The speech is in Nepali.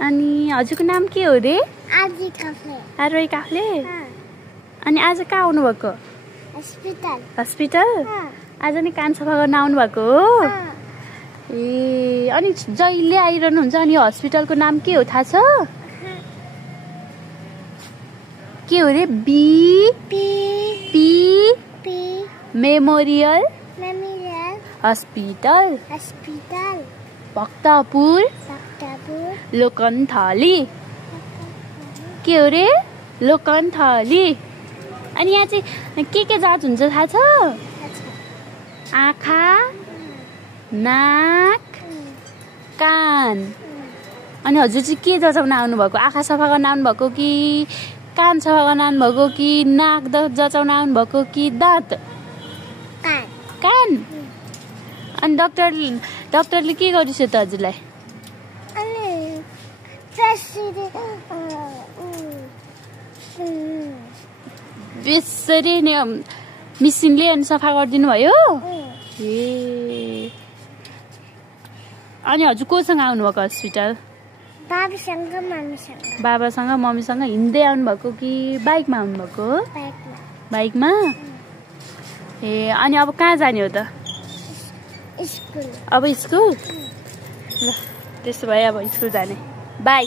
अनि हजुरको नाम के हो रे? आरोही काफ्ले। अनि आज कहाँ आउनु भएको? हस्पिटल। आज नि कान सफा गर्न आउनु भएको हो? ए अनि जहिले आइरहनु हुन्छ? अनि हस्पिटलको नाम के हो थाहा छ? के हो रे? Memorial hospital Bhaktapur Lokanthali. के हो रे? लोकन्थली। अनि यहाँ चाहिँ के जाँच हुन्छ थाहा छ? आँखा, नाक, कान। अनि हजुर चाहिँ के जचाउन आउनु भएको? आँखा सफा गर्न आउनु भएको कि कान सफा गर्न आउनु भएको कि नाक जचाउन आउनु भएको कि दाँत? कान। अनि डाक्टरले के गरिस् त हजुरलाई? बेसरी नै मिसिनले अनि सफा गरिदिनु भयो? ए अनि हजुर कोसँग आउनु भएको हस्पिटल? बाबासँग मम्मीसँग हिँड्दै आउनु भएको कि बाइकमा आउनु भएको? बाइकमा। ए अनि अब कहाँ जाने हो त? अब स्कुल। ल त्यसो भए अब स्कुल जाने। बाई।